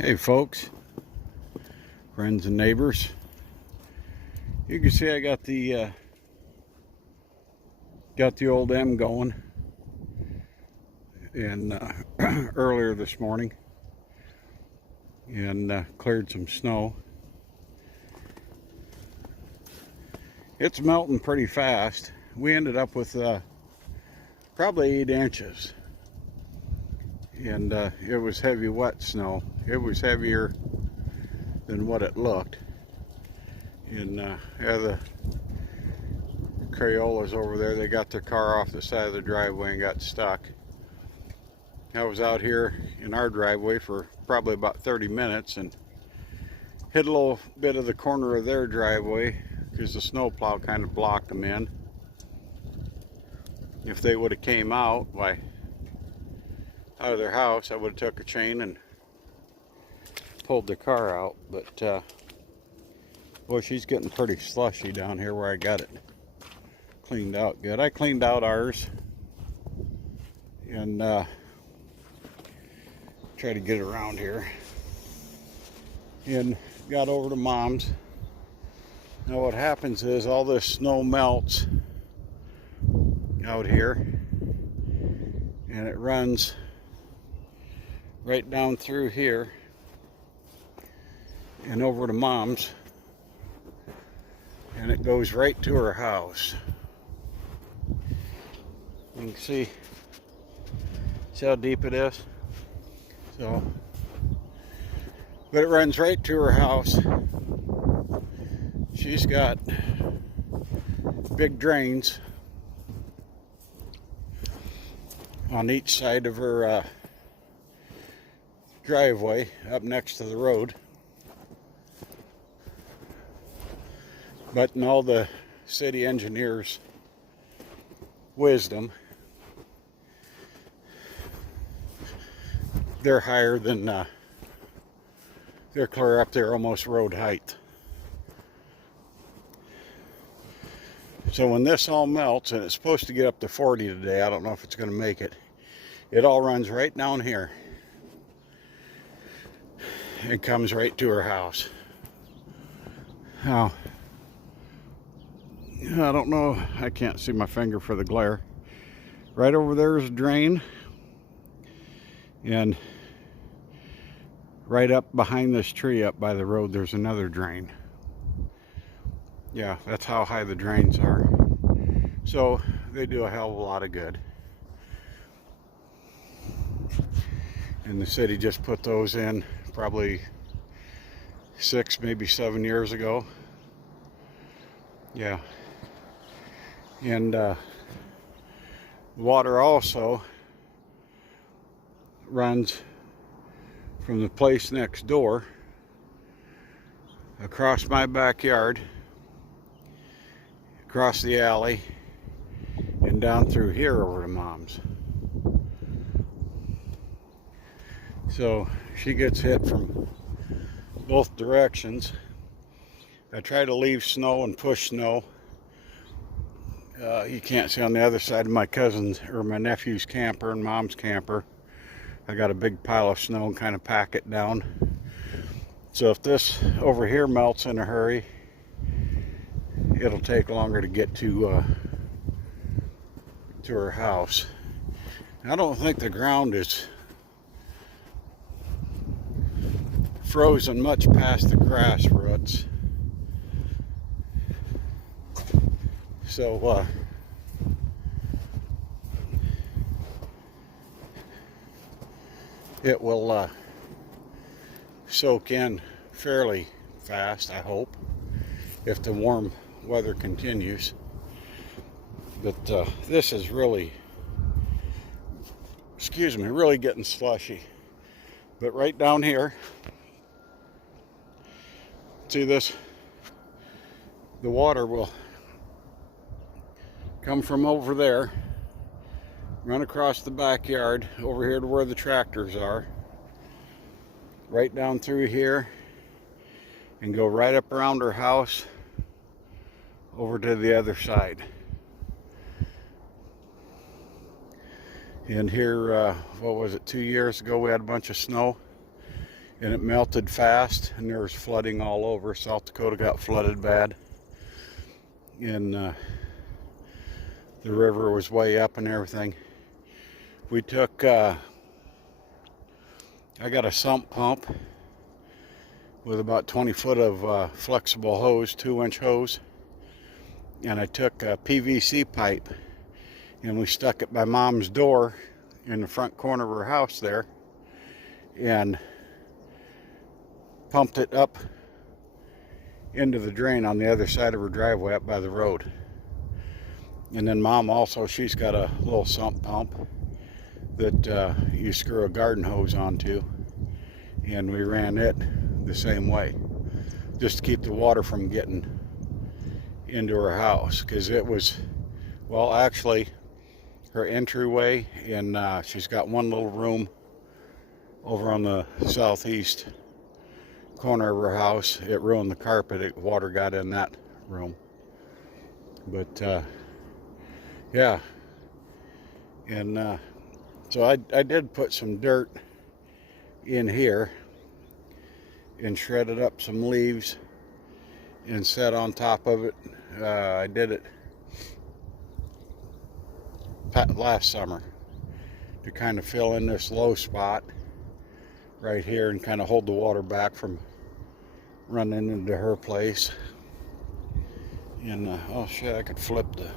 Hey folks, friends and neighbors. You can see I got the old M going, and earlier this morning, and cleared some snow. It's melting pretty fast. We ended up with probably 8 inches, and it was heavy, wet snow. It was heavier than what it looked. And yeah, the Crayolas over there, they got their car off the side of the driveway and got stuck. I was out here in our driveway for probably about 30 minutes and hit a little bit of the corner of their driveway because the snowplow kind of blocked them in. If they would have came out of their house, I would have took a chain and pulled the car out. But boy, she's getting pretty slushy down here where I got it cleaned out good. I cleaned out ours and try to get around here and got over to Mom's. Now what happens is all this snow melts out here and it runs right down through here and over to Mom's, and it goes right to her house. You can see how deep it is. So, but it runs right to her house. She's got big drains on each side of her driveway up next to the road. But in all the city engineers' wisdom, they're higher than, they're clear up there almost road height. So when this all melts, and it's supposed to get up to 40 today, I don't know if it's going to make it, it all runs right down here. It comes right to her house. Now, I don't know, I can't see my finger for the glare. Right over there is a drain, and right up behind this tree up by the road there's another drain. Yeah, that's how high the drains are. So they do a hell of a lot of good. And the city just put those in probably 6, maybe 7 years ago. Yeah. And water also runs from the place next door across my backyard, across the alley, and down through here over to Mom's. So she gets hit from both directions. I try to leave snow and push snow. You can't see on the other side of my cousin's or my nephew's camper and Mom's camper. I got a big pile of snow and kind of pack it down. So if this over here melts in a hurry, it'll take longer to get to her house. I don't think the ground is frozen much past the grass roots. So it will soak in fairly fast, I hope, if the warm weather continues. But this is really, really getting slushy. But right down here, see this? The water will come from over there, run across the backyard over here to where the tractors are, right down through here, and go right up around her house over to the other side. And here, what was it, 2 years ago we had a bunch of snow. and it melted fast, and there was flooding all over. South Dakota got flooded bad, and the river was way up and everything. We took, I got a sump pump with about 20 foot of flexible hose, 2-inch hose, and I took a PVC pipe and we stuck it by Mom's door in the front corner of her house there and pumped it up into the drain on the other side of her driveway up by the road. And then Mom also, she's got a little sump pump that you screw a garden hose onto, and we ran it the same way just to keep the water from getting into her house, because it was, well, actually her entryway, and she's got one little room over on the southeast corner of her house. It ruined the carpet. Water got in that room. But yeah, and so I did put some dirt in here and shredded up some leaves and set on top of it. I did it last summer to kind of fill in this low spot right here and kind of hold the water back from running into her place. And oh shit, I could flip the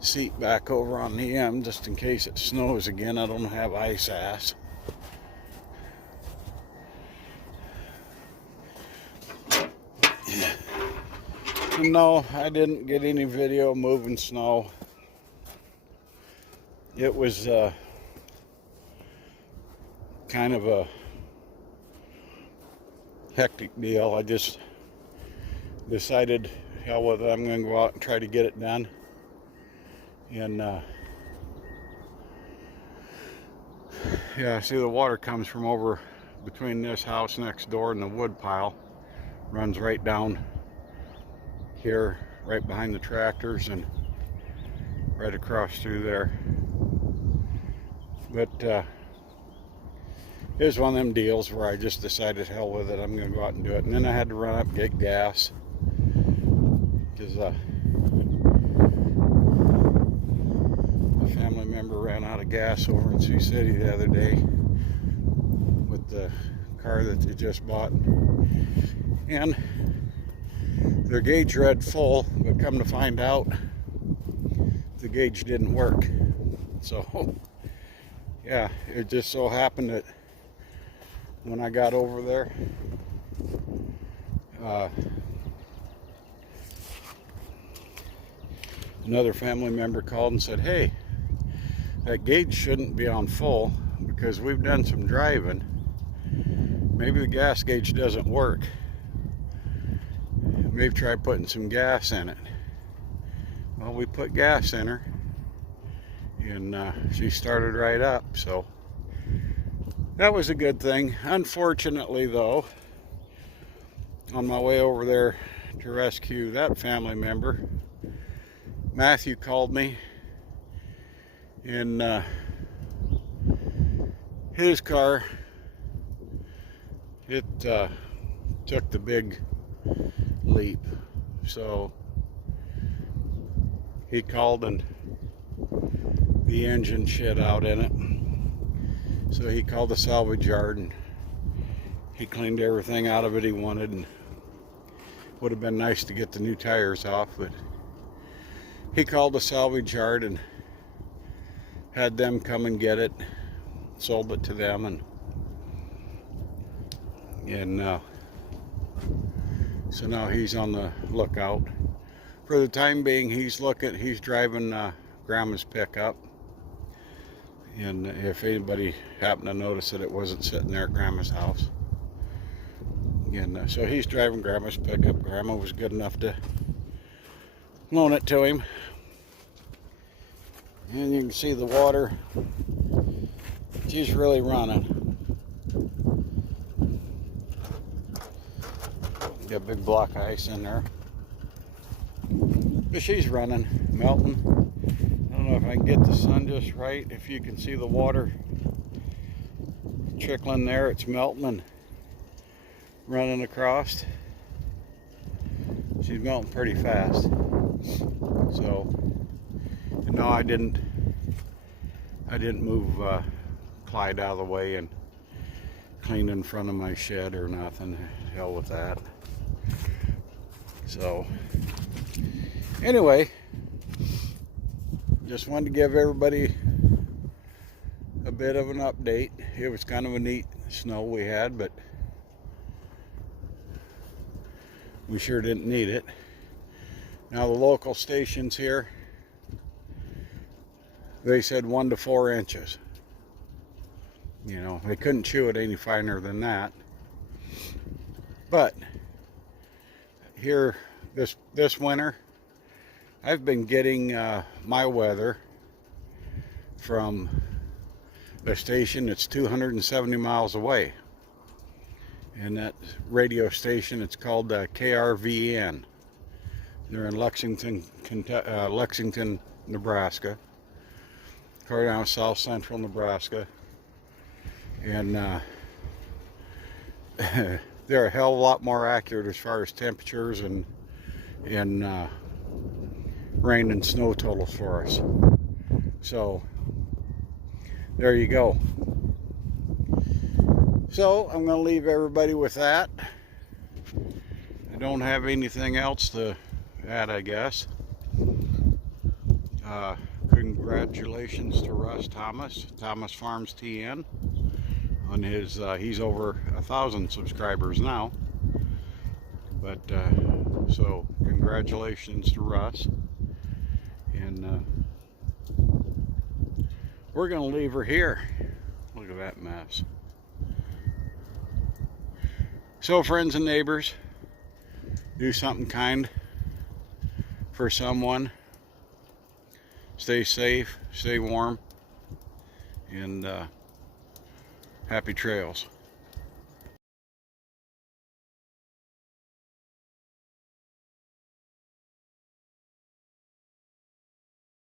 seat back over on the end just in case it snows again. I don't have ice ass. No, I didn't get any video moving snow. It was kind of a hectic deal. I just decided, hell with it, I'm going to go out and try to get it done. And yeah, see, the water comes from over between this house next door and the wood pile, runs right down here, right behind the tractors, and right across through there. But it was one of them deals where I just decided, hell with it, I'm going to go out and do it. And then I had to run up and get gas, because a family member ran out of gas over in Sioux City the other day with the car that they just bought. And their gauge read full, but come to find out, the gauge didn't work. So yeah, it just so happened that when I got over there, another family member called and said, hey, that gauge shouldn't be on full because we've done some driving. Maybe the gas gauge doesn't work. Maybe try putting some gas in it. Well, we put gas in her, and she started right up, so that was a good thing. Unfortunately, though, on my way over there to rescue that family member, Matthew called me, and his car, it took the big leap. So he called and the engine shit out in it. So he called the salvage yard and he cleaned everything out of it he wanted, and would have been nice to get the new tires off, but he called the salvage yard and had them come and get it, sold it to them, and so now he's on the lookout. For the time being, he's driving Grandma's pickup, and if anybody happened to notice that it wasn't sitting there at Grandma's house, and so he's driving Grandma's pickup. Grandma was good enough to loan it to him, and you can see the water, she's really running. Got a big block of ice in there, but she's running, melting. I don't know if I can get the sun just right. If you can see the water trickling there, it's melting, and running across. She's melting pretty fast. So, no, I didn't move Clyde out of the way and clean in front of my shed or nothing. Hell with that. So, anyway, just wanted to give everybody a bit of an update. It was kind of a neat snow we had, but we sure didn't need it. Now the local stations here, they said 1 to 4 inches. You know, they couldn't chew it any finer than that. But here this winter, I've been getting my weather from the station that's 270 miles away. And that radio station, it's called KRVN. They're in Lexington, Nebraska. Clear down south central Nebraska. And they're a hell of a lot more accurate as far as temperatures and rain and snow totals for us. So there you go. So I'm going to leave everybody with that. I don't have anything else to add, I guess. Congratulations to Russ Thomas Farms TN on his he's over 1,000 subscribers now. But so congratulations to Russ, and we're gonna leave her here. Look at that mess. So friends and neighbors, do something kind for someone. Stay safe, stay warm, and happy trails.